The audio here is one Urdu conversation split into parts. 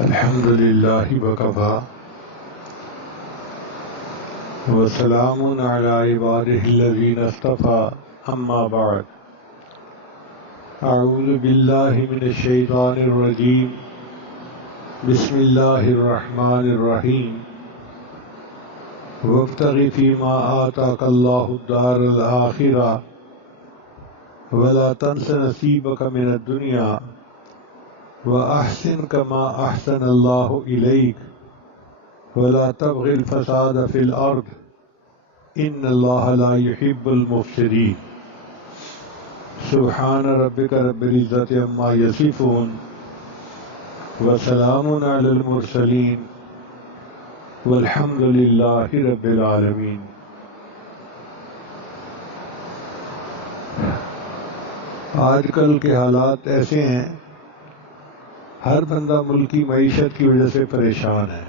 الحمد لله وكفى وسلام على عباده الذين اصطفى أما بعد أعوذ بالله من الشيطان الرجيم بسم الله الرحمن الرحيم وابتغ فيما آتاك الله الدار الآخرة ولا تنس نصيبك من الدنيا وأحسن كما أحسن الله إليك ولا تبغ الفساد في الأرض إن الله لا يحب المفسدين سبحان ربك رب العزة عما يصفون وسلام على المرسلين والحمد لله رب العالمين. آج کل کے حالات ایسے ہیں، ہر بندہ ملکی معیشت کی وجہ سے پریشان ہے،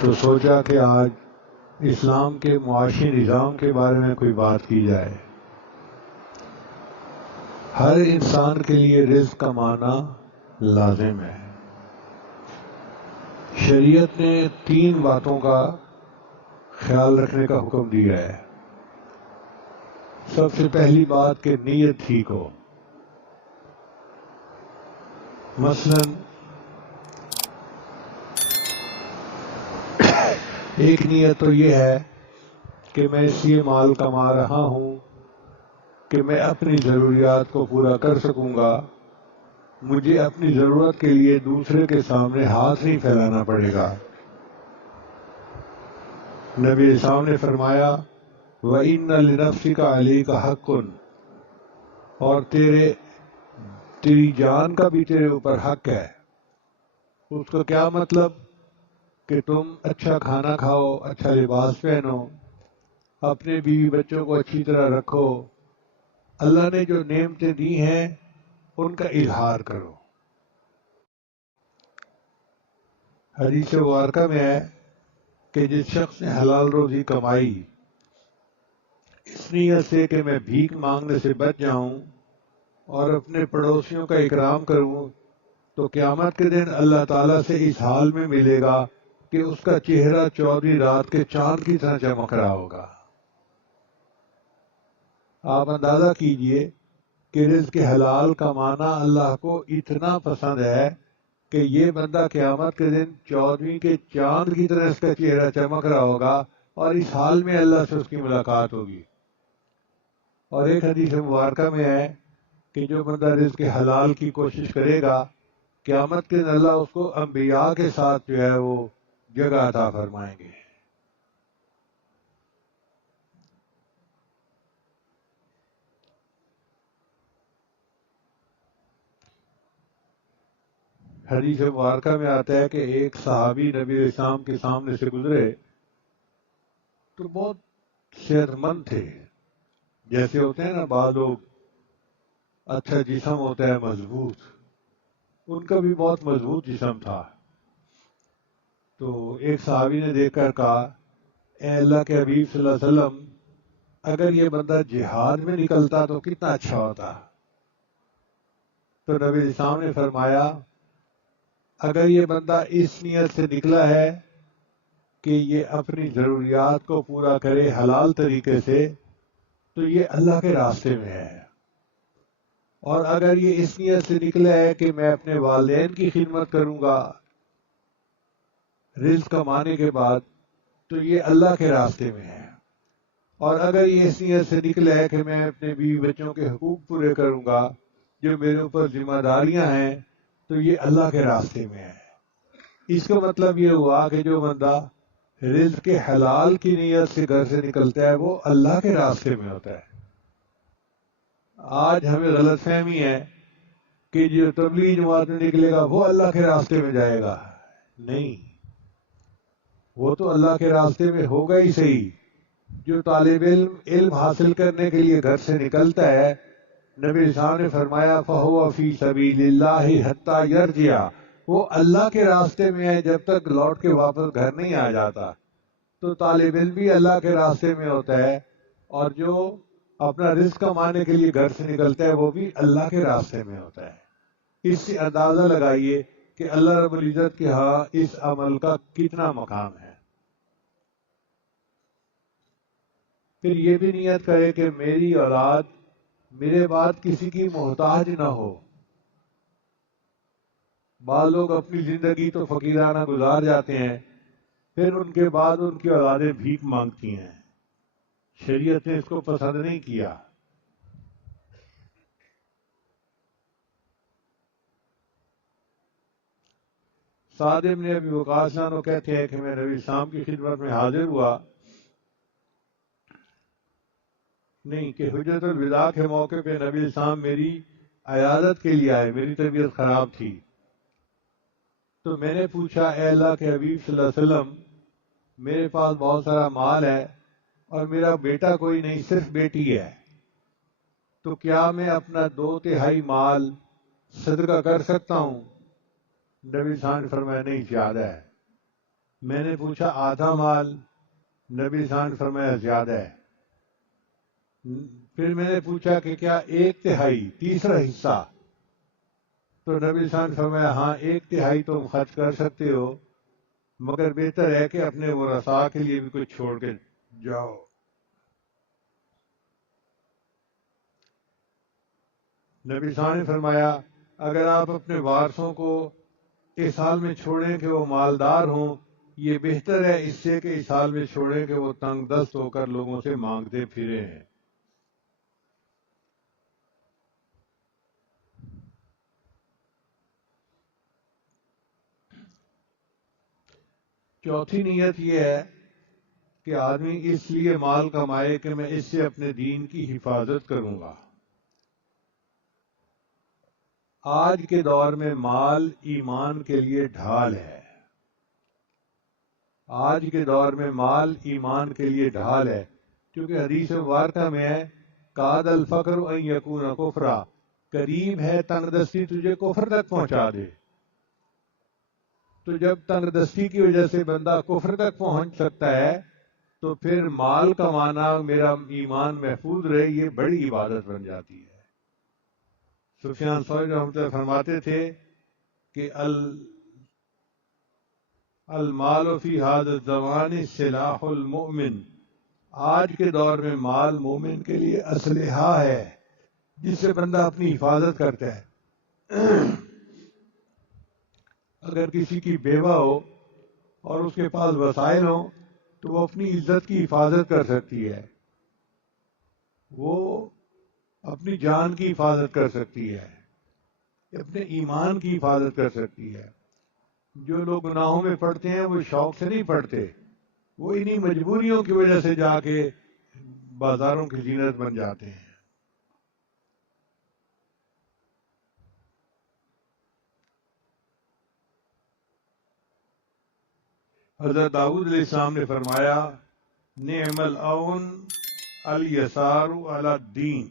تو سوچا کہ آج اسلام کے معاشی نظام کے بارے میں کوئی بات کی جائے. ہر انسان کے لیے رزق کمانا لازم ہے. شریعت نے 3 باتوں کا خیال رکھنے کا حکم دیا ہے. سب سے پہلی بات کہ نیت ٹھیک ہو. مثلا ایک نیت تو یہ ہے کہ میں اس لیے مال کما رہا ہوں کہ میں اپنی ضروریات کو پورا کر سکوں گا، مجھے اپنی ضرورت کے لیے دوسرے کے سامنے ہاتھ نہیں پھیلانا پڑے گا. نبی اسلام نے فرمایا وَإِنَّ لِنَفْسِكَ عَلَيْكَ حَقٌّ، اور تیری جان کا بھی تیرے اوپر حق ہے. اس کا کیا مطلب؟ کہ تم اچھا کھانا کھاؤ، اچھا لباس پہنو، اپنے بیوی بچوں کو اچھی طرح رکھو، اللہ نے جو نعمتیں دی ہیں ان کا اظہار کرو. حدیث مبارکہ میں ہے کہ جس شخص نے حلال روزی کمائی اس نیت سے کہ میں بھیک مانگنے سے بچ جاؤں اور اپنے پڑوسیوں کا اکرام کروں، تو قیامت کے دن اللہ تعالیٰ سے اس حال میں ملے گا کہ اس کا چہرہ 14ویں رات کے چاند کی طرح چمک رہا ہوگا. آپ اندازہ کیجئے کہ رزق حلال کمانا اللہ کو اتنا پسند ہے کہ یہ بندہ قیامت کے دن 14ویں کے چاند کی طرح اس کا چہرہ چمک رہا ہوگا اور اس حال میں اللہ سے اس کی ملاقات ہوگی. اور ایک حدیث مبارکہ میں ہے کہ جو بندہ رزق حلال کی کوشش کرے گا قیامت کے دن اللہ اس کو انبیاء کے ساتھ جو ہے وہ جگہ عطا فرمائیں گے. حدیث مبارکہ میں آتا ہے کہ ایک صحابی نبی اسلام کے سامنے سے گزرے تو بہت صحت مند تھے. جیسے ہوتے ہیں نا بعض لوگ، اچھا جسم ہوتا ہے مضبوط، ان کا بھی بہت مضبوط جسم تھا. تو ایک صحابی نے دیکھ کر کہا اے اللہ کے حبیب صلی اللہ علیہ وسلم، اگر یہ بندہ جہاد میں نکلتا تو کتنا اچھا ہوتا. تو نبی اسلام نے فرمایا اگر یہ بندہ اس نیت سے نکلا ہے کہ یہ اپنی ضروریات کو پورا کرے حلال طریقے سے تو یہ اللہ کے راستے میں ہے. اور اگر یہ اس نیت سے نکلا ہے کہ میں اپنے والدین کی خدمت کروں گا رزق کمانے کے بعد تو یہ اللہ کے راستے میں ہے. اور اگر یہ اس نیت سے نکلا ہے کہ میں اپنے بیوی بچوں کے حقوق پورے کروں گا، جو میرے اوپر ذمہ داریاں ہیں، تو یہ اللہ کے راستے میں ہے. اس کا مطلب یہ ہوا کہ جو بندہ رزق کے حلال کی نیت سے گھر سے نکلتا ہے وہ اللہ کے راستے میں ہوتا ہے. آج ہمیں غلط فہمی ہے کہ جو تبلیغی جماعت میں نکلے گا وہ اللہ کے راستے میں جائے گا. نہیں، وہ تو اللہ کے راستے میں ہوگا ہی صحیح. جو طالب علم حاصل کرنے کے لیے گھر سے نکلتا ہے، نبی صاحب نے فرمایا فَهُوَ فِي سَبِيلِ اللَّهِ حَتَّى يَرْجِعَ، وہ اللہ کے راستے میں ہے جب تک لوٹ کے واپس گھر نہیں آ جاتا. تو طالب علم بھی اللہ کے راستے میں ہوتا ہے، اور جو اپنا رزق کمانے کے لیے گھر سے نکلتا ہے وہ بھی اللہ کے راستے میں ہوتا ہے. اس سے اندازہ لگائیے کہ اللہ رب العزت کے ہاں اس عمل کا کتنا مقام ہے۔ پھر یہ بھی نیت کرے کہ میری اولاد میرے بعد کسی کی محتاج نہ ہو۔ بعض لوگ اپنی زندگی تو فقیرانہ گزار جاتے ہیں، پھر ان کے بعد ان کی اولادیں بھیک مانگتی ہیں۔ شریعت نے اس کو پسند نہیں کیا۔ سعد بن ابی وقاص عنہ کہتے ہیں کہ میں نبی اسلام کی خدمت میں حاضر ہوا، نہیں کہ حجت الوداع کے موقع پہ نبی اسلام میری عیادت کے لیے آئے، میری طبیعت خراب تھی۔ تو میں نے پوچھا، اے اللہ کے حبیب صلی اللہ علیہ وسلم، میرے پاس بہت سارا مال ہے اور میرا بیٹا کوئی نہیں، صرف بیٹی ہے، تو کیا میں اپنا 2/3 مال صدقہ کر سکتا ہوں؟ نبی صاحب نے فرمایا نہیں، زیادہ ہے۔ میں نے پوچھا آدھا مال؟ نبی صاحب نے فرمایا زیادہ ہے۔ پھر میں نے پوچھا کہ کیا 1/3، تیسرا حصہ؟ تو نبی صاحب نے فرمایا ہاں، 1/3 تم خرچ کر سکتے ہو، مگر بہتر ہے کہ اپنے ورثاء کے لیے بھی کچھ چھوڑ کے جاؤ۔ نبی صاحب نے فرمایا اگر آپ اپنے وارثوں کو اس حال میں چھوڑیں کہ وہ مالدار ہوں، یہ بہتر ہے اس سے کہ اس حال میں چھوڑیں کہ وہ تنگ دست ہو کر لوگوں سے مانگتے پھرے ہیں۔ چوتھی نیت یہ ہے کہ آدمی اس لیے مال کمائے کہ میں اس سے اپنے دین کی حفاظت کروں گا۔ آج کے دور میں مال ایمان کے لیے ڈھال ہے۔ آج کے دور میں مال ایمان کے لیے ڈھال ہے، کیونکہ حدیث مبارکہ میں ہے کاد الفقر ان یکون کفرا، قریب ہے تنگ دستی تجھے کفر تک پہنچا دے۔ تو جب تنگ دستی کی وجہ سے بندہ کفر تک پہنچ سکتا ہے تو پھر مال کمانا، میرا ایمان محفوظ رہے، یہ بڑی عبادت بن جاتی ہے۔ سفیان ثوری رحمۃ اللہ فرماتے تھے کہ المال فی هذا الزمان سلاح المؤمن، آج کے دور میں مال مومن کے لیے اسلحہ ہے جس سے بندہ اپنی حفاظت کرتا ہے۔ اگر کسی کی بیوہ ہو اور اس کے پاس وسائل ہوں تو وہ اپنی عزت کی حفاظت کر سکتی ہے، وہ اپنی جان کی حفاظت کر سکتی ہے، اپنے ایمان کی حفاظت کر سکتی ہے۔ جو لوگ گناہوں میں پڑتے ہیں وہ شوق سے نہیں پڑتے، وہ انہی مجبوریوں کی وجہ سے جا کے بازاروں کی زینت بن جاتے ہیں۔ حضرت داؤد علیہ السلام نے فرمایا نعم العون الیسار علی الدین،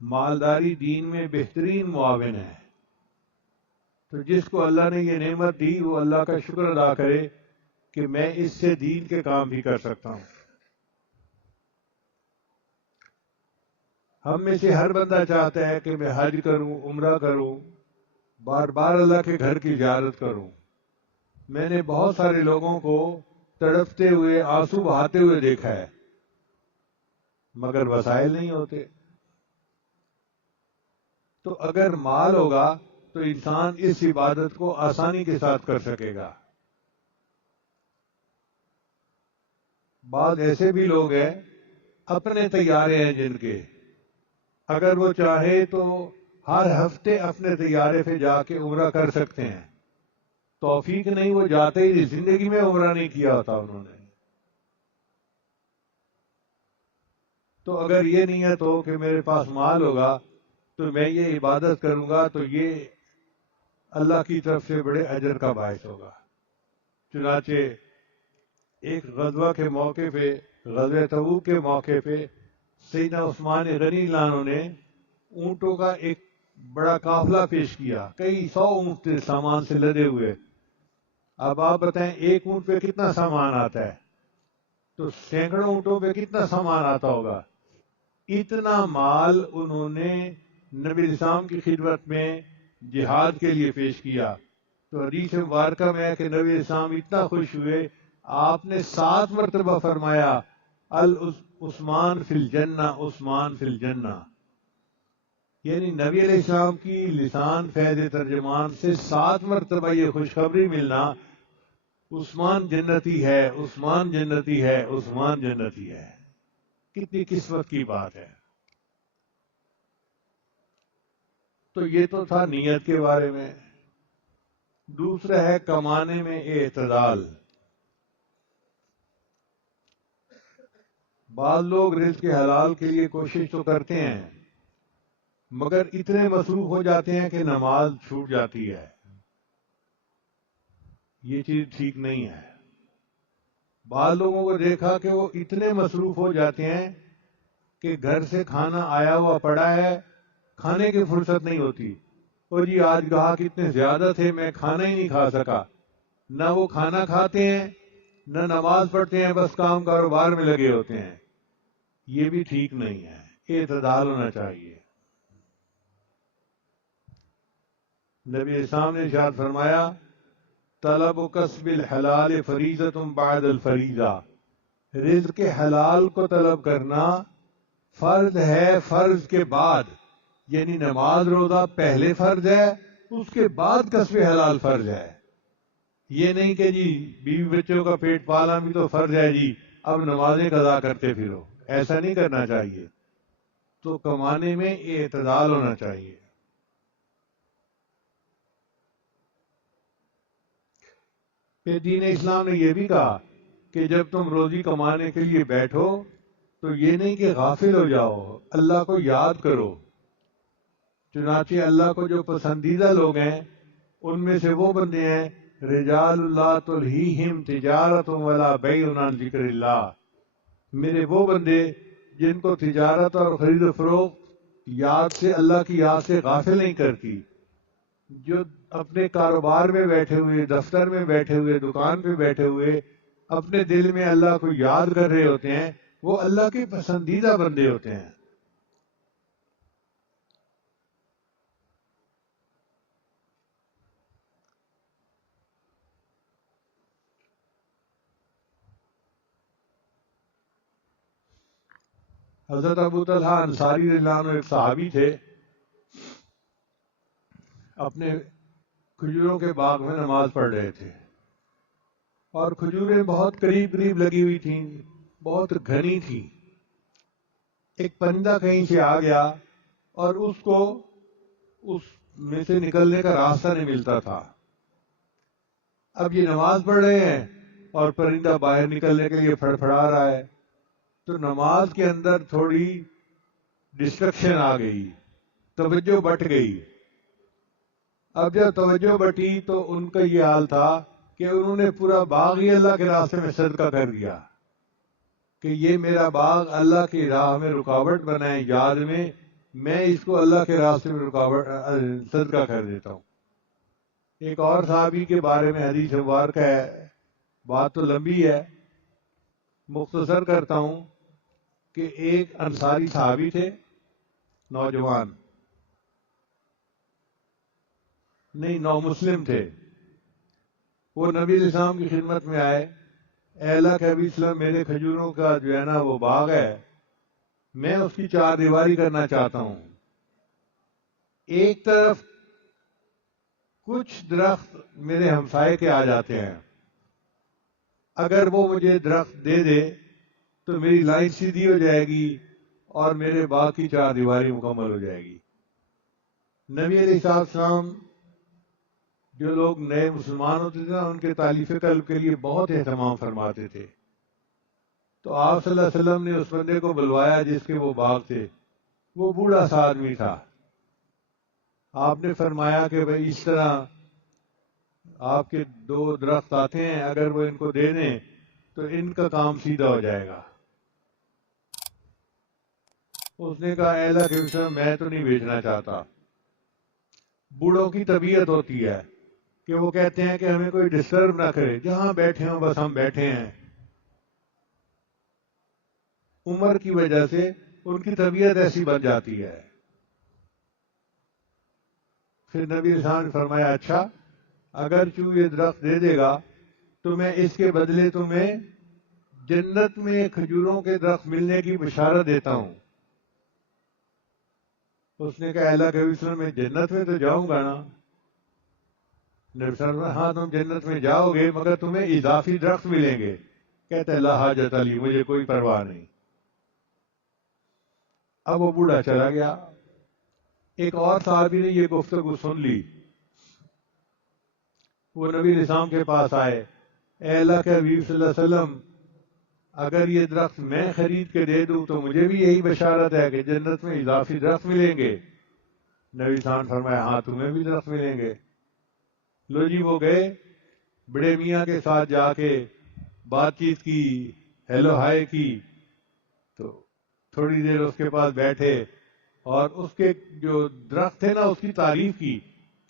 مالداری دین میں بہترین معاون ہے۔ تو جس کو اللہ نے یہ نعمت دی وہ اللہ کا شکر ادا کرے کہ میں اس سے دین کے کام بھی کر سکتا ہوں۔ ہم میں سے ہر بندہ چاہتا ہے کہ میں حج کروں، عمرہ کروں، بار بار اللہ کے گھر کی زیارت کروں۔ میں نے بہت سارے لوگوں کو تڑپتے ہوئے، آنسو بہاتے ہوئے دیکھا ہے، مگر وسائل نہیں ہوتے۔ تو اگر مال ہوگا تو انسان اس عبادت کو آسانی کے ساتھ کر سکے گا۔ بعض ایسے بھی لوگ ہیں اپنے طیارے ہیں جن کے اگر وہ چاہے تو ہر ہفتے اپنے طیارے پہ جا کے عمرہ کر سکتے ہیں، توفیق نہیں، وہ جاتے ہی زندگی میں عمرہ نہیں کیا ہوتا انہوں نے۔ تو اگر یہ نیت ہو کہ میرے پاس مال ہوگا تو میں یہ عبادت کروں گا تو یہ اللہ کی طرف سے بڑے اجر کا باعث ہوگا۔ چنانچہ ایک غزوہ کے موقع پہ، غزوہ تبوک کے موقع پہ سیدنا عثمان غنی اللہ عنہ نے اونٹوں کا ایک بڑا قافلہ پیش کیا، کئی 100 اونٹ تھے سامان سے لدے ہوئے۔ اب آپ بتائیں ایک اونٹ پہ کتنا سامان آتا ہے، تو سینکڑوں اونٹوں پہ کتنا سامان آتا ہوگا۔ اتنا مال انہوں نے نبی اسلام کی خدمت میں جہاد کے لیے پیش کیا. تو حدیث مبارکہ میں ہے کہ نبی اسلام اتنا خوش ہوئے، آپ نے 7 مرتبہ فرمایا عثمان فی الجنہ، عثمان فی الجنہ. یعنی نبی علیہ السلام کی لسان فیض ترجمان سے 7 مرتبہ یہ خوشخبری ملنا، عثمان جنتی ہے، عثمان جنتی ہے، عثمان جنتی ہے. کتنی قسمت کی بات ہے. تو یہ تو تھا نیت کے بارے میں. دوسرا ہے کمانے میں اعتدال. بعض لوگ رزق کے حلال کے لیے کوشش تو کرتے ہیں، مگر اتنے مصروف ہو جاتے ہیں کہ نماز چھوٹ جاتی ہے. یہ چیز ٹھیک نہیں ہے. بعض لوگوں کو دیکھا کہ وہ اتنے مصروف ہو جاتے ہیں کہ گھر سے کھانا آیا ہوا پڑا ہے، کھانے کی فرصت نہیں ہوتی. اور جی آج گاہک اتنے زیادہ تھے میں کھانا ہی نہیں کھا سکا. نہ وہ کھانا کھاتے ہیں نہ نماز پڑھتے ہیں، بس کام کاروبار میں لگے ہوتے ہیں. یہ بھی ٹھیک نہیں ہے. اعتدال ہونا چاہیے. نبی اسلام نے ارشاد فرمایا طلب و کسب الحلال فریضۃ بعد الفریضہ. رزق کے حلال کو طلب کرنا فرض ہے فرض کے بعد. یعنی نماز روزہ پہلے فرض ہے، اس کے بعد کسب حلال فرض ہے. یہ نہیں کہ جی بیوی بچوں کا پیٹ پالنا بھی تو فرض ہے جی اب نمازیں قضا کرتے پھرو. ایسا نہیں کرنا چاہیے. تو کمانے میں اعتدال ہونا چاہیے. پھر دین اسلام نے یہ بھی کہا کہ جب تم روزی کمانے کے لیے بیٹھو تو یہ نہیں کہ غافل ہو جاؤ، اللہ کو یاد کرو. چنانچہ اللہ کو جو پسندیدہ لوگ ہیں ان میں سے وہ بندے ہیں رجال اللہ تلہیہم تجارت ولا بیع عن ذکر اللہ. میرے وہ بندے جن کو تجارت اور خرید و فروخت یاد سے، اللہ کی یاد سے غافل نہیں کرتی. جو اپنے کاروبار میں بیٹھے ہوئے، دفتر میں بیٹھے ہوئے، دکان پہ بیٹھے ہوئے اپنے دل میں اللہ کو یاد کر رہے ہوتے ہیں، وہ اللہ کے پسندیدہ بندے ہوتے ہیں. حضرت ابو طلحہ انصاری رضی اللہ عنہ ایک صحابی تھے. اپنے کھجوروں کے باغ میں نماز پڑھ رہے تھے اور کھجوریں بہت قریب قریب لگی ہوئی تھیں، بہت گھنی تھیں. ایک پرندہ کہیں سے آ گیا اور اس کو اس میں سے نکلنے کا راستہ نہیں ملتا تھا. اب یہ نماز پڑھ رہے ہیں اور پرندہ باہر نکلنے کے لیے پھڑپھڑا رہا ہے. تو نماز کے اندر تھوڑی ڈسٹرکشن آ گئی، توجہ بٹ گئی. اب جب توجہ بٹی تو ان کا یہ حال تھا کہ انہوں نے پورا باغ ہی اللہ کے راستے میں صدقہ کر دیا کہ یہ میرا باغ اللہ کی راہ میں رکاوٹ بنائے یاد میں اس کو اللہ کے راستے میں رکاوٹ صدقہ کر دیتا ہوں. ایک اور صحابی کے بارے میں حدیث مبارکہ ہے، بات تو لمبی ہے، مختصر کرتا ہوں کہ ایک انصاری صحابی تھے، نوجوان نہیں نو مسلم تھے. وہ نبی علیہ السلام کی خدمت میں آئے، اے اللہ کے حبیب صلی اللہ علیہ وسلم، میرے کھجوروں کا جو ہے نا وہ باغ ہے، میں اس کی 4 دیواری کرنا چاہتا ہوں. ایک طرف کچھ درخت میرے ہمسائے کے آ جاتے ہیں، اگر وہ مجھے درخت دے دے تو میری لائن سیدھی ہو جائے گی اور میرے باغ کی 4 دیواری مکمل ہو جائے گی. نبی علیہ السلام جو لوگ نئے مسلمان ہوتے تھے نا ان کے تالیف قلب کے لیے بہت اہتمام فرماتے تھے. تو آپ صلی اللہ علیہ وسلم نے اس بندے کو بلوایا جس کے وہ باغ تھے. وہ بوڑھا سا آدمی تھا. آپ نے فرمایا کہ بھئی اس طرح آپ کے 2 درخت آتے ہیں، اگر وہ ان کو دے دیں تو ان کا کام سیدھا ہو جائے گا. اس نے کہا اے اللہ کے وسلم میں تو نہیں بیچنا چاہتا. بوڑھوں کی طبیعت ہوتی ہے کہ وہ کہتے ہیں کہ ہمیں کوئی ڈسٹرب نہ کرے، جہاں بیٹھے ہوں بس ہم بیٹھے ہیں. عمر کی وجہ سے ان کی طبیعت ایسی بن جاتی ہے. پھر نبی اسلام نے فرمایا اچھا اگر تو یہ درخت دے دے گا تو میں اس کے بدلے تمہیں جنت میں کھجوروں کے درخت ملنے کی بشارت دیتا ہوں. اس نے کہا اللہ کے رسول میں جنت میں تو جاؤں گا نا. نبی صلی اللہ علیہ وسلم ہاں تم جنت میں جاؤ گے مگر تمہیں اضافی درخت ملیں گے. کہتے لا حاجت علی مجھے کوئی پرواہ نہیں. اب وہ بوڑھا چلا گیا. ایک اور صحابی نے یہ گفتگو سن لی. وہ نبی اسلام کے پاس آئے. اے اللہ کے حبیب صلی اللہ علیہ وسلم اگر یہ درخت میں خرید کے دے دوں تو مجھے بھی یہی بشارت ہے کہ جنت میں اضافی درخت ملیں گے. نبی صاحب نے فرمایا ہاں تمہیں بھی درخت ملیں گے. لو جی وہ گئے بڑے میاں کے ساتھ جا کے بات چیت کی, ہیلو ہائے کی, تو تھوڑی دیر اس کے پاس بیٹھے اور اس کے جو درخت تھے نا اس کی تعریف کی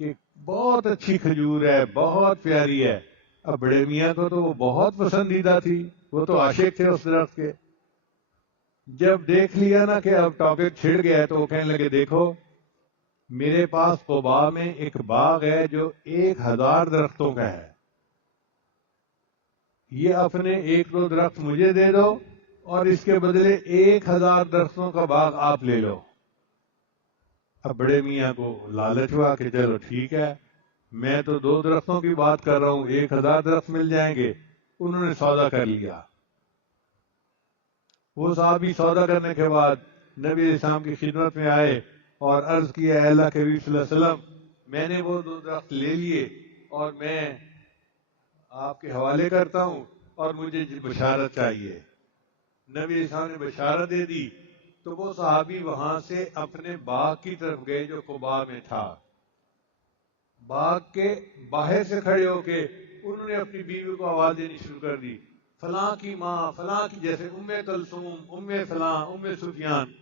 کہ بہت اچھی کھجور ہے, بہت پیاری ہے. اب بڑے میاں کو تو وہ بہت پسندیدہ تھی, وہ تو عاشق تھے اس درخت کے. جب دیکھ لیا نا کہ اب ٹاپک چھڑ گیا ہے تو وہ کہنے لگے دیکھو میرے پاس قباء میں ایک باغ ہے جو 1000 درختوں کا ہے, یہ اپنے 1-2 درخت مجھے دے دو اور اس کے بدلے 1000 درختوں کا باغ آپ لے لو. اب بڑے میاں کو لالچ ہوا کہ چلو ٹھیک ہے میں تو 2 درختوں کی بات کر رہا ہوں, 1000 درخت مل جائیں گے. انہوں نے سودا کر لیا. وہ صحابی سودا کرنے کے بعد نبی علیہ السلام کی خدمت میں آئے اور عرض کیا اے اللہ کے نبی صلی اللہ علیہ وسلم میں نے وہ 2 درخت لے لیے اور میں آپ کے حوالے کرتا ہوں اور مجھے بشارت چاہیے. نبی علیہ السلام نے بشارت دے دی تو وہ صحابی وہاں سے اپنے باغ کی طرف گئے جو قباء میں تھا. باغ کے باہر سے کھڑے ہو کے انہوں نے اپنی بیوی کو آواز دینی شروع کر دی, فلاں کی ماں فلاں کی, جیسے ام کلثوم, ام فلاں, ام سفیان.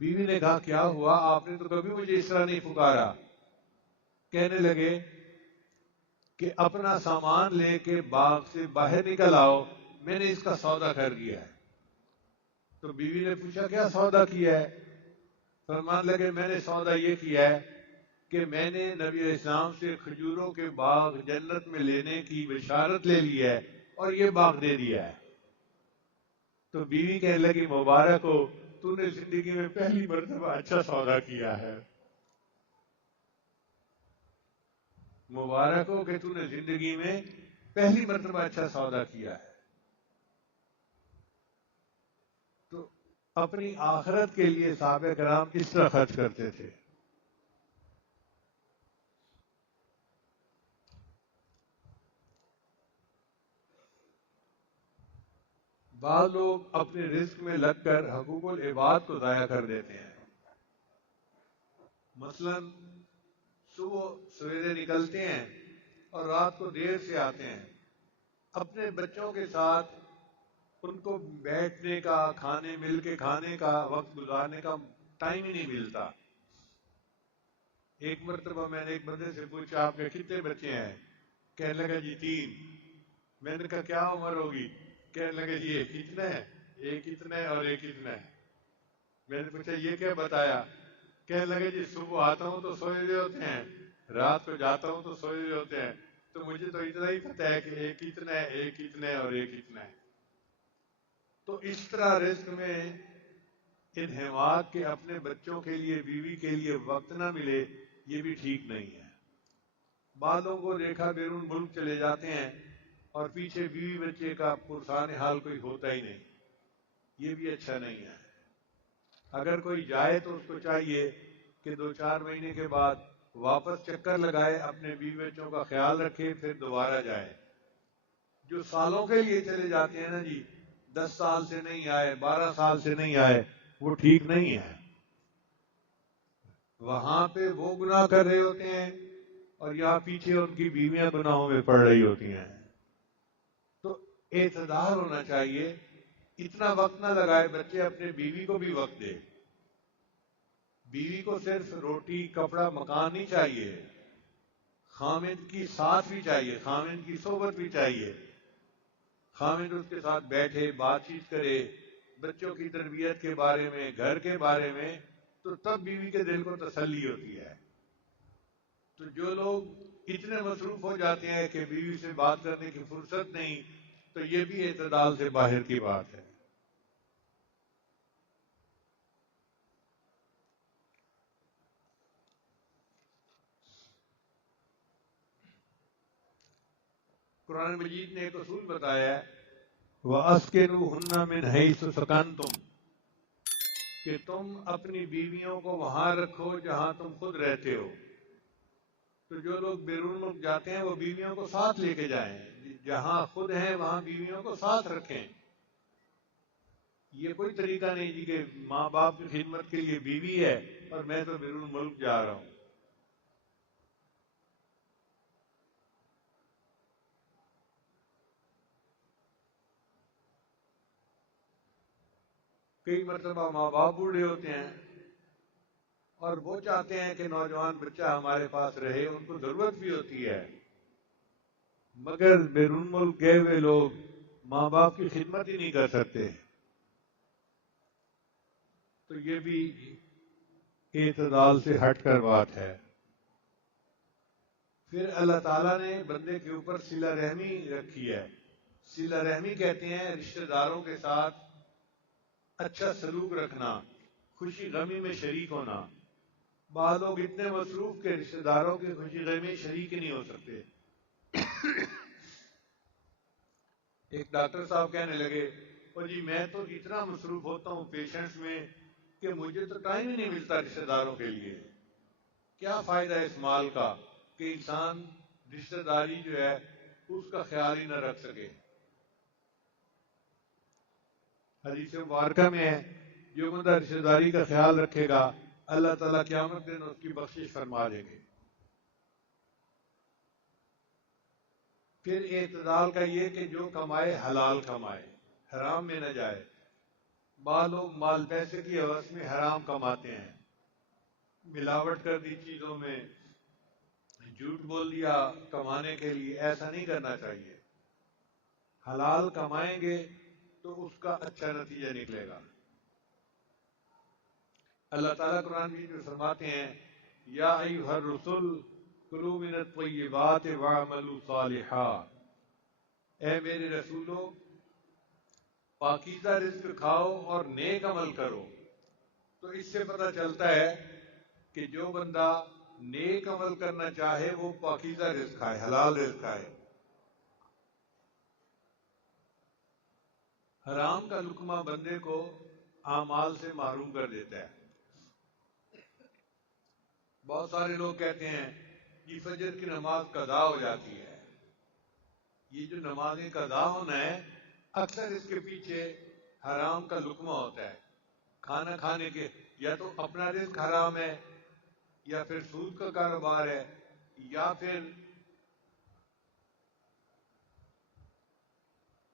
بیوی نے کہا کیا ہوا, آپ نے تو کبھی مجھے اس طرح نہیں پکارا. کہنے لگے کہ اپنا سامان لے کے باغ سے باہر نکل آؤ, میں نے اس کا سودا کر دیا ہے. تو بیوی نے پوچھا کیا سودا کیا ہے؟ فرمان لگے میں نے سودا یہ کیا ہے کہ میں نے نبی علیہ السلام سے کھجوروں کے باغ جنت میں لینے کی بشارت لے لی ہے اور یہ باغ دے دیا ہے. تو بیوی کہنے لگی مبارک ہو, تو نے زندگی میں پہلی مرتبہ اچھا سودا کیا ہے. مبارک ہو کہ تو نے زندگی میں پہلی مرتبہ اچھا سودا کیا ہے. تو اپنی آخرت کے لیے صحابہ کرام اس طرح خرچ کرتے تھے. بعض لوگ اپنے رزق میں لگ کر حقوق العباد کو ضائع کر دیتے ہیں. مثلا صبح سویرے نکلتے ہیں اور رات کو دیر سے آتے ہیں. اپنے بچوں کے ساتھ ان کو بیٹھنے کا, کھانے مل کے کھانے کا, وقت گزارنے کا ٹائم ہی نہیں ملتا. ایک مرتبہ میں نے ایک بندے سے پوچھا آپ کے کتنے بچے ہیں؟ کہنے لگا جی 3. میں نے کہا کیا عمر ہوگی؟ کہنے لگے جی ایک اتنا ہے, ایک اتنا ہے اور ایک اتنا ہے. میں نے پوچھا یہ کیا بتایا؟ کہنے لگے جی صبح آتا ہوں تو سوئے ہوئے ہوتے ہیں, رات کو جاتا ہوں تو سوئے ہوئے ہوتے ہیں, تو مجھے تو اتنا ہی پتہ ہے کہ ایک اتنا ہے, ایک اتنا ہے اور ایک اتنا ہے. تو اس طرح رزق میں انہماک کے اپنے بچوں کے لیے, بیوی کے لیے وقت نہ ملے, یہ بھی ٹھیک نہیں ہے. بعضوں کو دیکھا بیرون ملک چلے جاتے ہیں اور پیچھے بیوی بچے کا پرسان حال کوئی ہوتا ہی نہیں. یہ بھی اچھا نہیں ہے. اگر کوئی جائے تو اس کو چاہیے کہ 2-4 مہینے کے بعد واپس چکر لگائے, اپنے بیوی بچوں کا خیال رکھے, پھر دوبارہ جائے. جو سالوں کے لیے چلے جاتے ہیں نا جی, 10 سال سے نہیں آئے, 12 سال سے نہیں آئے, وہ ٹھیک نہیں ہے. وہاں پہ وہ گناہ کر رہے ہوتے ہیں اور یہاں پیچھے ان کی بیویاں گناہوں میں پڑ رہی ہوتی ہیں. تو اعتدال ہونا چاہیے. اتنا وقت نہ لگائے, بچے اپنے بیوی کو بھی وقت دے. بیوی کو صرف روٹی, کپڑا, مکان نہیں چاہیے, خامد کی ساتھ بھی چاہیے, خامد کی صحبت بھی چاہیے. خامد اس کے ساتھ بیٹھے, بات چیت کرے, بچوں کی تربیت کے بارے میں, گھر کے بارے میں, تو تب بیوی کے دل کو تسلی ہوتی ہے. تو جو لوگ اتنے مصروف ہو جاتے ہیں کہ بیوی سے بات کرنے کی فرصت نہیں، تو یہ بھی اعتدال سے باہر کی بات ہے۔ قرآن مجید نے ایک اصول بتایا ہے، وَأَسْكِنُوهُنَّ مِنْ حَيْثُ سَكَنْتُمْ، کہ تم اپنی بیویوں کو وہاں رکھو جہاں تم خود رہتے ہو۔ تو جو لوگ بیرون ملک جاتے ہیں وہ بیویوں کو ساتھ لے کے جائیں، جہاں خود ہیں وہاں بیویوں کو ساتھ رکھیں۔ یہ کوئی طریقہ نہیں جی کہ ماں باپ کی خدمت کے لیے بیوی ہے اور میں تو بیرون ملک جا رہا ہوں۔ کئی مرتبہ ماں باپ بوڑھے ہوتے ہیں اور وہ چاہتے ہیں کہ نوجوان بچہ ہمارے پاس رہے، ان کو ضرورت بھی ہوتی ہے، مگر بیرون ملک گئے ہوئے لوگ ماں باپ کی خدمت ہی نہیں کر سکتے۔ تو یہ بھی اعتدال سے ہٹ کر بات ہے۔ پھر اللہ تعالیٰ نے بندے کے اوپر صلہ رحمی رکھی ہے۔ صلہ رحمی کہتے ہیں رشتہ داروں کے ساتھ اچھا سلوک رکھنا، خوشی غمی میں شریک ہونا۔ بعض لوگ اتنے مصروف کہ رشتہ داروں کی خوشی غمی میں شریک نہیں ہو سکتے۔ ایک ڈاکٹر صاحب کہنے لگے، اور جی میں تو اتنا مصروف ہوتا ہوں پیشنٹس میں کہ مجھے تو ٹائم ہی نہیں ملتا رشتہ داروں کے لیے۔ کیا فائدہ ہے اس مال کا کہ انسان رشتہ داری جو ہے اس کا خیال ہی نہ رکھ سکے۔ حدیث مبارکہ میں ہے، جو بندہ رشتہ داری کا خیال رکھے گا اللہ تعالیٰ قیامت دن اس کی بخشش فرما دیں گے۔ پھر اعتدال کا یہ کہ جو کمائے حلال کمائے، حرام میں نہ جائے۔ بعض لوگ مال پیسے کی عوض میں حرام کماتے ہیں، ملاوٹ کر دی چیزوں میں، جھوٹ بول دیا کمانے کے لیے۔ ایسا نہیں کرنا چاہیے۔ حلال کمائیں گے تو اس کا اچھا نتیجہ نکلے گا۔ اللہ تعالیٰ قرآن میں فرماتے ہیں، یا ایھا الرسل کلوا من الطیبات واعملوا صالحا، اے میرے رسولو پاکیزہ رزق کھاؤ اور نیک عمل کرو۔ تو اس سے پتہ چلتا ہے کہ جو بندہ نیک عمل کرنا چاہے وہ پاکیزہ رزق کھائے، حلال رزق کھائے۔ حرام کا لقمہ بندے کو اعمال سے محروم کر دیتا ہے۔ بہت سارے لوگ کہتے ہیں کہ فجر کی نماز قضا ہو جاتی ہے۔ یہ جو نمازیں قضا ہونا ہے اکثر اس کے پیچھے حرام کا لقمہ ہوتا ہے۔ کھانا کھانے کے یا تو اپنا رزق حرام ہے، یا پھر سود کا کاروبار ہے، یا پھر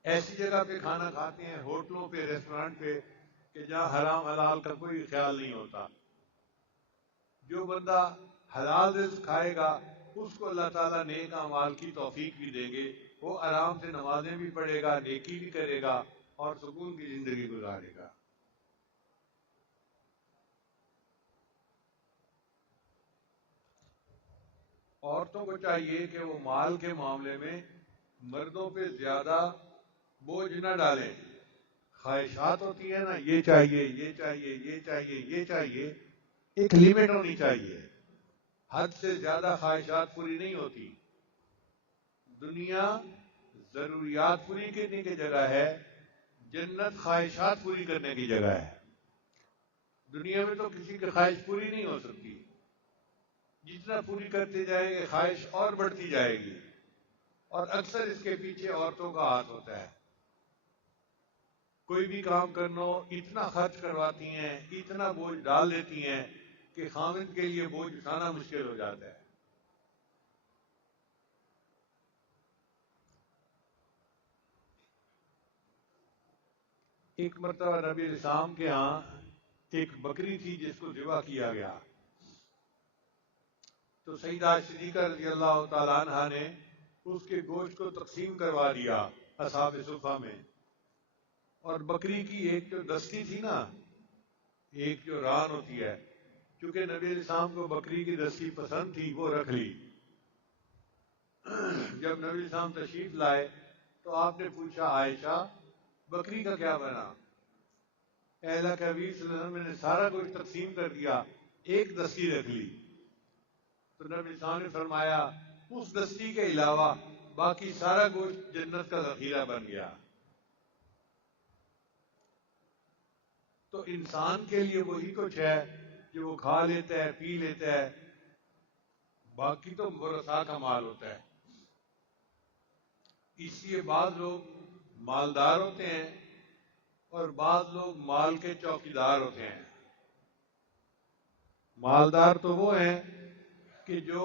ایسی جگہ پہ کھانا کھاتے ہیں، ہوٹلوں پہ، ریسٹورانٹ پہ، کہ جہاں حرام حلال کا کوئی خیال نہیں ہوتا۔ جو بندہ حلال رزق کھائے گا اس کو اللہ تعالیٰ نیک اعمال کی توفیق بھی دیں گے، وہ آرام سے نمازیں بھی پڑھے گا، نیکی بھی کرے گا اور سکون کی زندگی گزارے گا۔ عورتوں کو چاہیے کہ وہ مال کے معاملے میں مردوں پہ زیادہ بوجھ نہ ڈالیں۔ خواہشات ہوتی ہیں نا، یہ چاہیے، یہ چاہیے، یہ چاہیے، یہ چاہیے، ایک لیمٹ ہونی چاہیے۔ حد سے زیادہ خواہشات پوری نہیں ہوتی۔ دنیا ضروریات پوری کرنے کی جگہ ہے، جنت خواہشات پوری کرنے کی جگہ ہے۔ دنیا میں تو کسی کی خواہش پوری نہیں ہو سکتی۔ جتنا پوری کرتے جائیں گے خواہش اور بڑھتی جائے گی، اور اکثر اس کے پیچھے عورتوں کا ہاتھ ہوتا ہے۔ کوئی بھی کام کرنا ہو اتنا خرچ کرواتی ہیں، اتنا بوجھ ڈال دیتی ہیں کہ خاوند کے لیے بوجھ اٹھانا مشکل ہو جاتا ہے۔ ایک مرتبہ نبی علیہ السلام کے ہاں ایک بکری تھی جس کو ذبح کیا گیا، تو سیدہ صدیقہ رضی اللہ تعالیٰ عنہ نے اس کے گوشت کو تقسیم کروا دیا اصحاب صفہ میں، اور بکری کی ایک جو دستی تھی نا، ایک جو ران ہوتی ہے، چونکہ نبی علیہ السلام کو بکری کی رسی پسند تھی، وہ رکھ لی۔ جب نبی علیہ السلام تشریف لائے تو آپ نے پوچھا عائشہ بکری کا کیا بنا؟ اے اللہ کے حبیب صلی اللہ علیہ وسلم نے سارا کچھ تقسیم کر دیا، ایک دستی رکھ لی۔ تو نبی علیہ السلام نے فرمایا اس دستی کے علاوہ باقی سارا گوشت جنت کا ذخیرہ بن گیا۔ تو انسان کے لیے وہی کچھ ہے جو وہ کھا لیتا ہے، پی لیتا ہے، باقی تو ورثاء کا مال ہوتا ہے۔ اس لیے بعض لوگ مالدار ہوتے ہیں اور بعض لوگ مال کے چوکیدار ہوتے ہیں۔ مالدار تو وہ ہیں کہ جو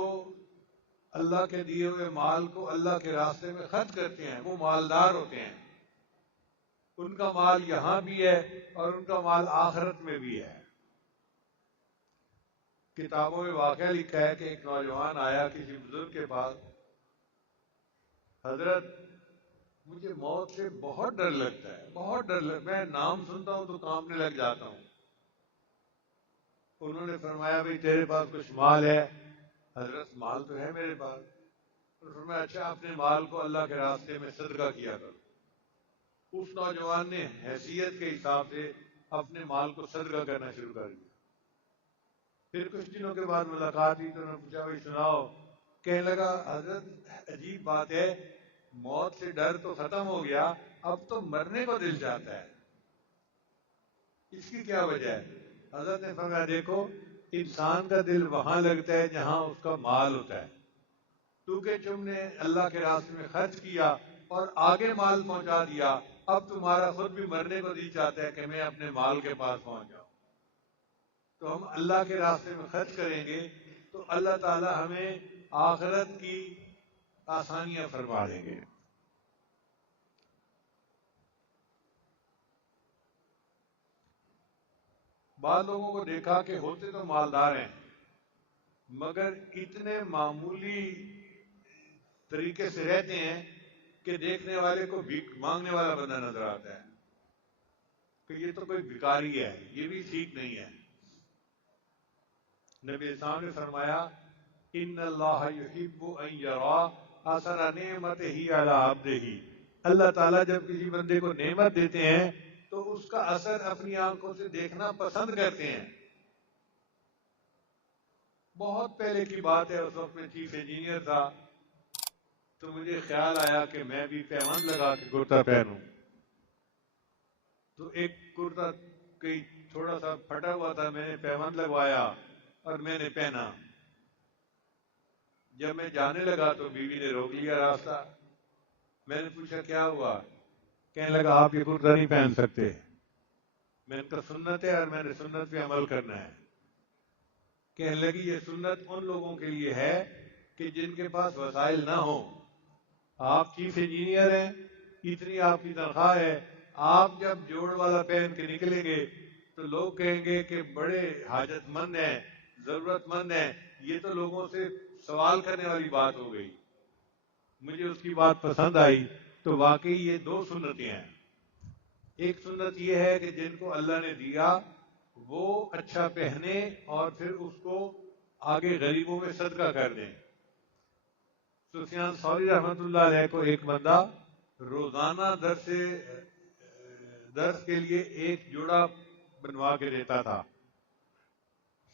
اللہ کے دیے ہوئے مال کو اللہ کے راستے میں خرچ کرتے ہیں، وہ مالدار ہوتے ہیں۔ ان کا مال یہاں بھی ہے اور ان کا مال آخرت میں بھی ہے۔ کتابوں میں واقعہ لکھا ہے کہ ایک نوجوان آیا کسی بزرگ کے پاس، حضرت مجھے موت سے بہت ڈر لگتا ہے، بہت ڈر لگتا ہے، میں نام سنتا ہوں تو کانپنے لگ جاتا ہوں۔ انہوں نے فرمایا بھئی تیرے پاس کچھ مال ہے؟ حضرت مال تو ہے میرے پاس۔ انہوں نے فرمایا اچھا اپنے مال کو اللہ کے راستے میں صدقہ کیا کرو۔ اس نوجوان نے حیثیت کے حساب سے اپنے مال کو صدقہ کرنا شروع کر دیا۔ پھر کچھ دنوں کے بعد ملاقات ہوئی تو انہوں نے پوچھا بھئی سناؤ؟ کہنے لگا حضرت عجیب بات ہے، موت سے ڈر تو ختم ہو گیا، اب تو مرنے کو دل چاہتا ہے، اس کی کیا وجہ ہے؟ حضرت نے فرمایا دیکھو انسان کا دل وہاں لگتا ہے جہاں اس کا مال ہوتا ہے، کیونکہ تم نے اللہ کے راستے میں خرچ کیا اور آگے مال پہنچا دیا، اب تمہارا خود بھی مرنے کو دل چاہتا ہے کہ میں اپنے مال کے پاس پہنچ جاؤں۔ تو ہم اللہ کے راستے میں خرچ کریں گے تو اللہ تعالی ہمیں آخرت کی آسانیاں فرما دیں گے۔ بعض لوگوں کو دیکھا کہ ہوتے تو مالدار ہیں مگر اتنے معمولی طریقے سے رہتے ہیں کہ دیکھنے والے کو بھیک مانگنے والا بندہ نظر آتا ہے کہ یہ تو کوئی بھکاری ہے، یہ بھی ٹھیک نہیں ہے۔ نبی اسلام نے فرمایا ان اللہ یحب ان یرا اثر نعمتہ علی عبدہ، اللہ تعالیٰ جب کسی بندے کو نعمت دیتے ہیں تو اس کا اثر اپنی آنکھوں سے دیکھنا پسند کرتے ہیں۔ بہت پہلے کی بات ہے، اس وقت میں چیف انجینئر تھا، تو مجھے خیال آیا کہ میں بھی پیوند لگا کے کرتا پہنوں۔ تو ایک کرتا کئی تھوڑا سا پھٹا ہوا تھا، میں نے پیوند لگوایا اور میں نے پہنا۔ جب میں جانے لگا تو بیوی نے روک لیا راستہ۔ میں نے پوچھا کیا ہوا؟ کہنے لگا آپ یہ کرتا نہیں پہن سکتے۔ میں نے کہا سنت ہے اور میں نے سنت پہ عمل کرنا ہے۔ کہنے لگی یہ سنت ان لوگوں کے لیے ہے کہ جن کے پاس وسائل نہ ہوں۔ آپ چیف انجینئر ہیں، اتنی آپ کی تنخواہ ہے، آپ جب جوڑ والا پہن کے نکلیں گے تو لوگ کہیں گے کہ بڑے حاجت مند ہیں، ضرورت مند ہیں، یہ تو لوگوں سے سوال کرنے والی بات ہو گئی۔ مجھے اس کی بات پسند آئی۔ تو واقعی یہ دو سنتیں ہیں۔ ایک سنت یہ ہے کہ جن کو اللہ نے دیا وہ اچھا پہنے اور پھر اس کو آگے غریبوں میں صدقہ کر دیں۔ سفیان ثوری رحمۃ اللہ علیہ کو ایک بندہ روزانہ درس کے لیے ایک جوڑا بنوا کے دیتا تھا۔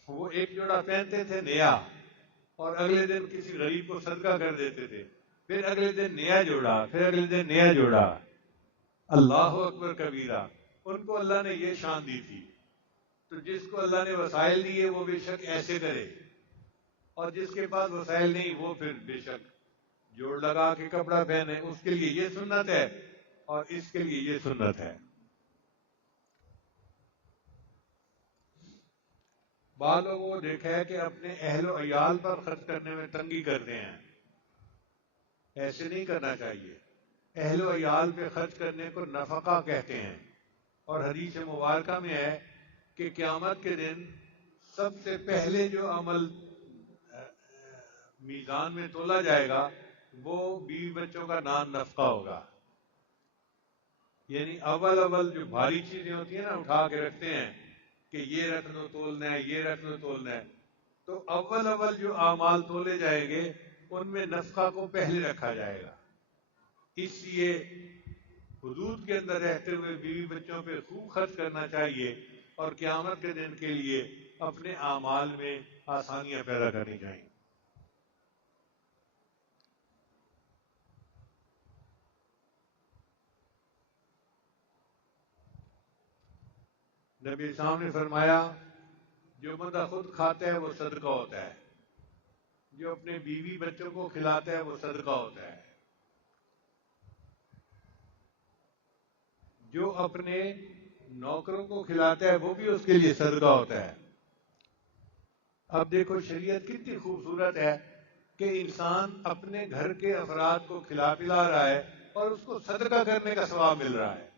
وہ ایک جوڑا پہنتے تھے نیا اور اگلے دن کسی غریب کو صدقہ کر دیتے تھے، پھر اگلے دن نیا جوڑا، پھر اگلے دن نیا جوڑا۔ اللہ اکبر کبیرہ، ان کو اللہ نے یہ شان دی تھی۔ تو جس کو اللہ نے وسائل دیے وہ بے شک ایسے کرے، اور جس کے پاس وسائل نہیں وہ پھر بے شک جوڑ لگا کے کپڑا پہنے، اس کے لیے یہ سنت ہے اور اس کے لیے یہ سنت ہے۔ بعض لوگوں کو دیکھا ہے کہ اپنے اہل و عیال پر خرچ کرنے میں تنگی کرتے ہیں، ایسے نہیں کرنا چاہیے۔ اہل و عیال پہ خرچ کرنے کو نفقہ کہتے ہیں، اور حدیث مبارکہ میں ہے کہ قیامت کے دن سب سے پہلے جو عمل میزان میں تولا جائے گا وہ بیوی بچوں کا نان نفقہ ہوگا۔ یعنی اول جو بھاری چیزیں ہوتی ہیں نا اٹھا کے رکھتے ہیں، کہ یہ رکھ لو تولنا ہے، یہ رکھ لو تولنا ہے، تو اول جو اعمال تولے جائیں گے ان میں نفقہ کو پہلے رکھا جائے گا۔ اس لیے حدود کے اندر رہتے ہوئے بیوی بچوں پہ خوب خرچ کرنا چاہیے، اور قیامت کے دن کے لیے اپنے اعمال میں آسانیاں پیدا کرنی چاہیے۔ نبی اسلام نے فرمایا جو بندہ خود کھاتا ہے وہ صدقہ ہوتا ہے، جو اپنے بیوی بچوں کو کھلاتا ہے وہ صدقہ ہوتا ہے، جو اپنے نوکروں کو کھلاتا ہے وہ بھی اس کے لیے صدقہ ہوتا ہے۔ اب دیکھو شریعت کتنی خوبصورت ہے کہ انسان اپنے گھر کے افراد کو کھلا پلا رہا ہے اور اس کو صدقہ کرنے کا ثواب مل رہا ہے۔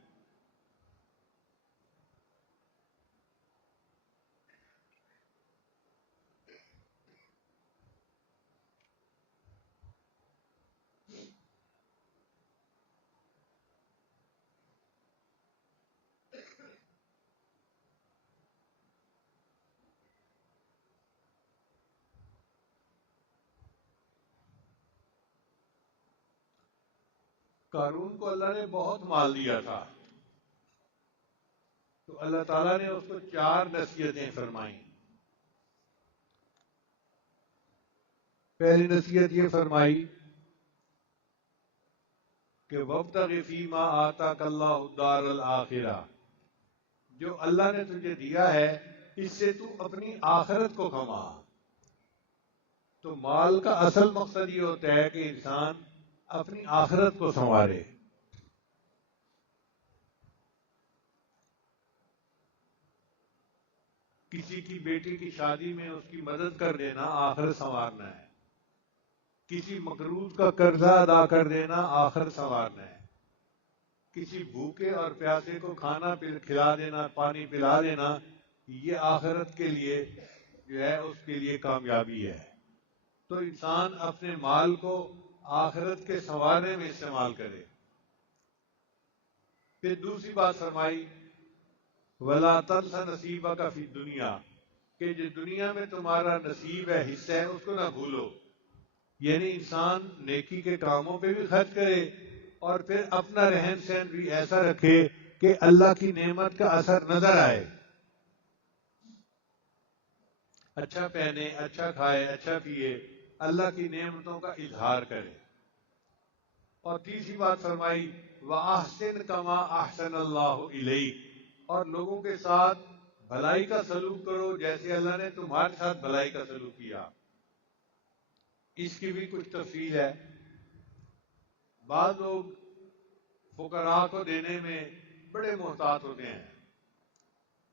قارون کو اللہ نے بہت مال دیا تھا، تو اللہ تعالیٰ نے اس کو 4 نصیحتیں فرمائیں۔ پہلی نصیحت یہ فرمائی کہ وَابْتَغِ فِي مَا آتَاكَ اللَّهُ الدَّارَ الْآخِرَةَ، جو اللہ نے تجھے دیا ہے اس سے تو اپنی آخرت کو کما۔ تو مال کا اصل مقصد یہ ہوتا ہے کہ انسان اپنی آخرت کو سنوارے۔ کسی کی بیٹی کی شادی میں اس کی مدد کر دینا آخرت سنوارنا ہے، کسی مقروض کا قرضہ ادا کر دینا آخرت سنوارنا ہے، کسی بھوکے اور پیاسے کو کھانا کھلا دینا، پانی پلا دینا، یہ آخرت کے لیے جو ہے اس کے لیے کامیابی ہے۔ تو انسان اپنے مال کو آخرت کے سنوارنے میں استعمال کرے۔ پھر دوسری بات فرمائی وَلَا تَنْسَ نَصِيبَكَ فِي الدُّنْيَا، کہ جو دنیا میں تمہارا نصیب ہے، حصہ ہے، اس کو نہ بھولو۔ یعنی انسان نیکی کے کاموں پہ بھی خرچ کرے اور پھر اپنا رہن سہن بھی ایسا رکھے کہ اللہ کی نعمت کا اثر نظر آئے، اچھا پہنے، اچھا کھائے، اچھا پیے، اللہ کی نعمتوں کا اظہار کرے۔ اور تیسری بات فرمائی وَأَحْسِنْ كَمَا أَحْسَنَ اللَّهُ إِلَيْكَ، اور لوگوں کے ساتھ بھلائی کا سلوک کرو جیسے اللہ نے تمہارے ساتھ بھلائی کا سلوک کیا۔ اس کی بھی کچھ تفصیل ہے۔ بعض لوگ فقراء کو دینے میں بڑے محتاط ہوتے ہیں۔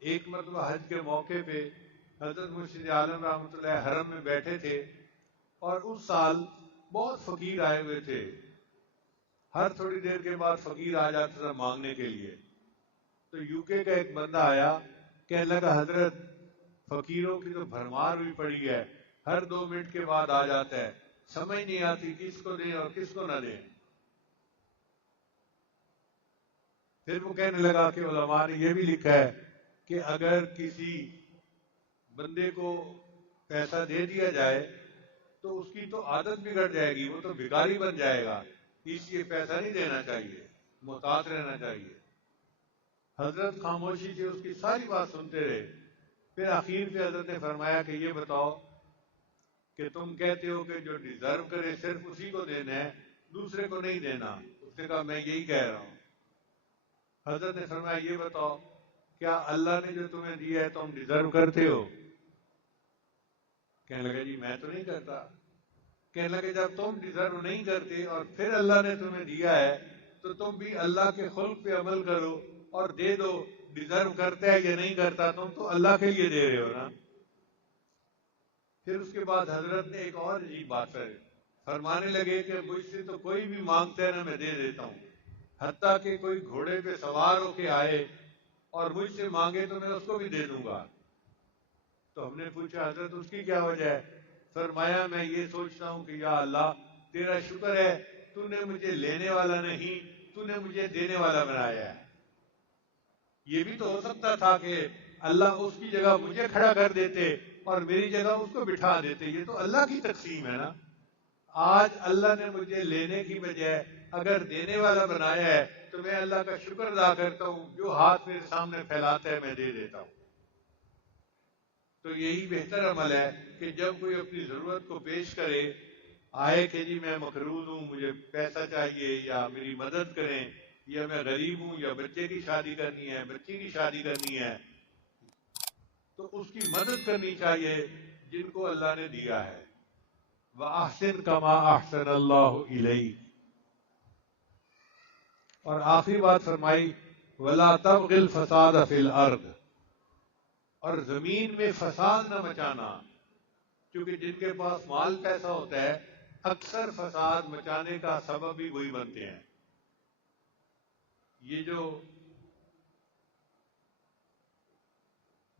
ایک مرتبہ حج کے موقع پہ حضرت مرشد عالم رحمۃ اللہ حرم میں بیٹھے تھے، اور اس سال بہت فقیر آئے ہوئے تھے۔ ہر تھوڑی دیر کے بعد فقیر آ جاتا تھا مانگنے کے لیے۔ تو یو کے کا ایک بندہ آیا، کہنے لگا حضرت فقیروں کی تو بھرمار ہوئی پڑی ہے، ہر 2 منٹ کے بعد آ جاتا ہے، سمجھ نہیں آتی کس کو دیں اور کس کو نہ دیں۔ پھر وہ کہنے لگا کہ علماء نے یہ بھی لکھا ہے کہ اگر کسی بندے کو پیسہ دے دیا جائے تو اس کی تو عادت بگڑ جائے گی، وہ تو بھکاری بن جائے گا، اس لیے پیسہ نہیں دینا چاہیے، محتاط رہنا چاہیے۔ حضرت خاموشی سے اس کی ساری بات سنتے رہے۔ پھر آخر پہ حضرت نے فرمایا کہ یہ بتاؤ کہ تم کہتے ہو کہ جو ڈیزرو کرے صرف اسی کو دینا ہے، دوسرے کو نہیں دینا۔ اس نے کہا میں یہی کہہ رہا ہوں۔ حضرت نے فرمایا یہ بتاؤ کیا اللہ نے جو تمہیں دیا ہے تم ڈیزرو کرتے ہو؟ کہنے لگا جی میں تو نہیں کرتا۔ کہنے لگے جب تم ڈیزرو نہیں کرتے اور پھر اللہ نے تمہیں دیا ہے تو تم بھی اللہ کے خلق پہ عمل کرو اور دے دو۔ ڈیزرو کرتا ہے یا نہیں کرتا، تم تو اللہ کے لیے دے رہے ہو نا۔ پھر اس کے بعد حضرت نے ایک اور عجیب بات فرمانے لگے کہ مجھ سے تو کوئی بھی مانگتا ہے نا میں دے دیتا ہوں، حتیٰ کہ کوئی گھوڑے پہ سوار ہو کے آئے اور مجھ سے مانگے تو میں اس کو بھی دے دوں گا۔ تو ہم نے پوچھا حضرت اس کی کیا وجہ ہے؟ فرمایا میں یہ سوچتا ہوں کہ یا اللہ تیرا شکر ہے تو نے مجھے لینے والا نہیں، تو نے مجھے دینے والا بنایا ہے۔ یہ بھی تو ہو سکتا تھا کہ اللہ اس کی جگہ مجھے کھڑا کر دیتے اور میری جگہ اس کو بٹھا دیتے. یہ تو اللہ کی تقسیم ہے نا. آج اللہ نے مجھے لینے کی بجائے اگر دینے والا بنایا ہے تو میں اللہ کا شکر ادا کرتا ہوں. جو ہاتھ میرے سامنے پھیلاتا ہے میں دے دیتا ہوں. تو یہی بہتر عمل ہے کہ جب کوئی اپنی ضرورت کو پیش کرے، آئے کہ جی میں مقروض ہوں، مجھے پیسہ چاہیے، یا میری مدد کریں، یا میں غریب ہوں، یا بچے کی شادی کرنی ہے، بچی کی شادی کرنی ہے، تو اس کی مدد کرنی چاہیے جن کو اللہ نے دیا ہے. وَأَحْسِنْ كَمَا أَحْسَنَ اللَّهُ إِلَيْكَ. اور آخری بات فرمائی وَلَا تَبْغِ الْفَسَادَ فِي الْأَرْضِ. اور زمین میں فساد نہ مچانا، کیونکہ جن کے پاس مال پیسہ ہوتا ہے اکثر فساد مچانے کا سبب بھی وہی بنتے ہیں. یہ جو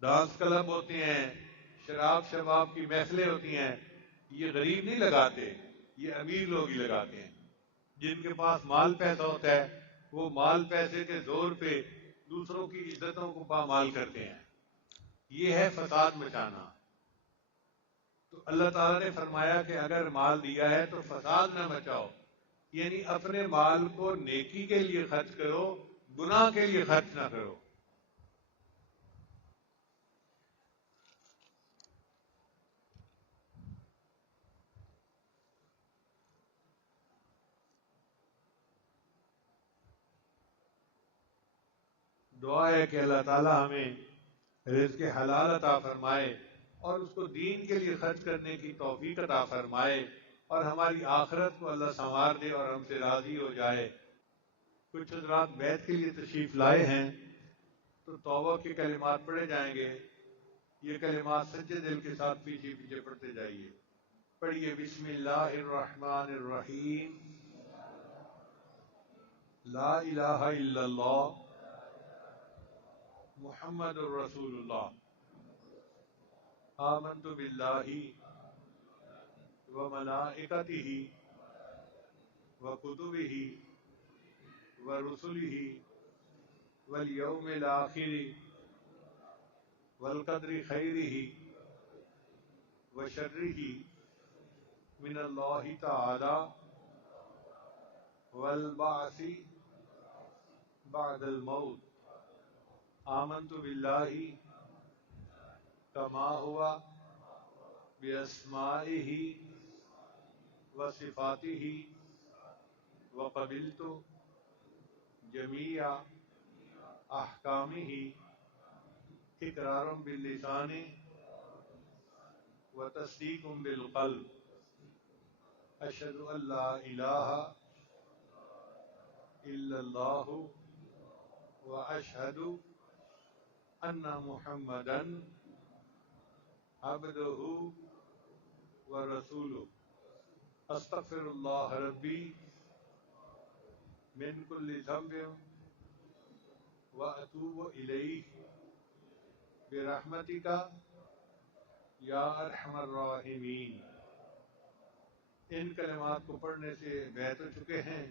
ڈانس کلب ہوتے ہیں، شراب شباب کی محفلیں ہوتی ہیں، یہ غریب نہیں لگاتے، یہ امیر لوگ ہی لگاتے ہیں. جن کے پاس مال پیسہ ہوتا ہے وہ مال پیسے کے زور پہ دوسروں کی عزتوں کو پامال کرتے ہیں. یہ ہے فساد مچانا. تو اللہ تعالیٰ نے فرمایا کہ اگر مال دیا ہے تو فساد نہ مچاؤ، یعنی اپنے مال کو نیکی کے لیے خرچ کرو، گناہ کے لیے خرچ نہ کرو. دعا ہے کہ اللہ تعالیٰ ہمیں رزق حلال عطا فرمائے اور اس کو دین کے لیے خرچ کرنے کی توفیق عطا فرمائے، اور ہماری آخرت کو اللہ سنوار دے اور ہم سے راضی ہو جائے. کچھ حضرات بیت کے لیے تشریف لائے ہیں تو توبہ کے کلمات پڑھے جائیں گے. یہ کلمات سچے دل کے ساتھ پیچھے پیچھے پڑھتے جائیے. پڑھیے بسم اللہ الرحمن الرحیم. لا الہ الا اللہ محمد الرسول اللہ. آمنت باللہ وملائکتہ وکتبہ ورسلہ والیوم الآخر والقدر خیرہ وشرہ من اللہ تعالی والبعث بعد الموت. آمنت باللہ کما ہوا باسمائہ وصفاتہ وقبلت جمیع احکامہ اقرار باللسان وتصدیق بالقلب. اشہد ان لا الہ الا اللہ واشہد ان محمدا عبدہ ورسولہ. استغفر اللہ ربی من کل ذنب واتوب الیہ برحمتک یا ارحم الراحمین. ان کلمات کو پڑھنے سے بیت ہو چکے ہیں.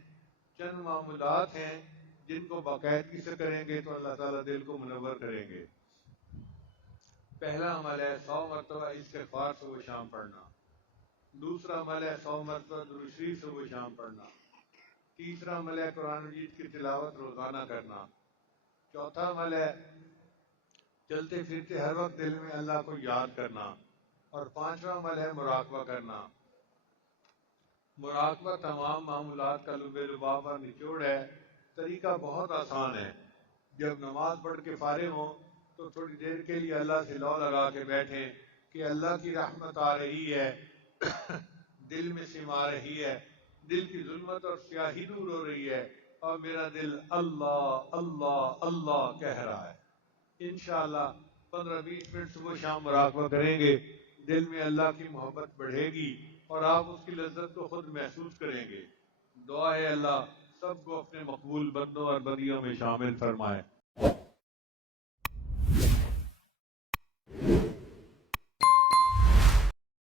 چند معمولات ہیں جن کو باقاعدگی سے کریں گے تو اللہ تعالیٰ دل کو منور کریں گے. پہلا عمل ہے 100 مرتبہ استغفار صبح شام پڑھنا. دوسرا عمل ہے 100 مرتبہ درود شریف صبح شام پڑھنا. تیسرا عمل ہے قرآن مجید کی تلاوت روزانہ کرنا. چوتھا عمل ہے چلتے پھرتے ہر وقت دل میں اللہ کو یاد کرنا. اور پانچواں عمل ہے مراقبہ کرنا. مراقبہ تمام معمولات کا لب لباب اور نچوڑ ہے. طریقہ بہت آسان ہے. جب نماز پڑھ کے فارغ ہوں تو تھوڑی دیر کے لیے اللہ سے لو لگا کے بیٹھیں کہ اللہ کی رحمت آ رہی ہے، دل میں سما رہی ہے، دل کی ظلمت اور سیاہی دور ہو رہی ہے، اور میرا دل اللہ اللہ اللہ کہہ رہا ہے. انشاءاللہ 15-20 منٹ صبح شام مراقبہ کریں گے، دل میں اللہ کی محبت بڑھے گی اور آپ اس کی لذت کو خود محسوس کریں گے. دعا ہے اللہ سب کو اپنے مقبول بندوں اور بندیوں میں شامل فرمائے.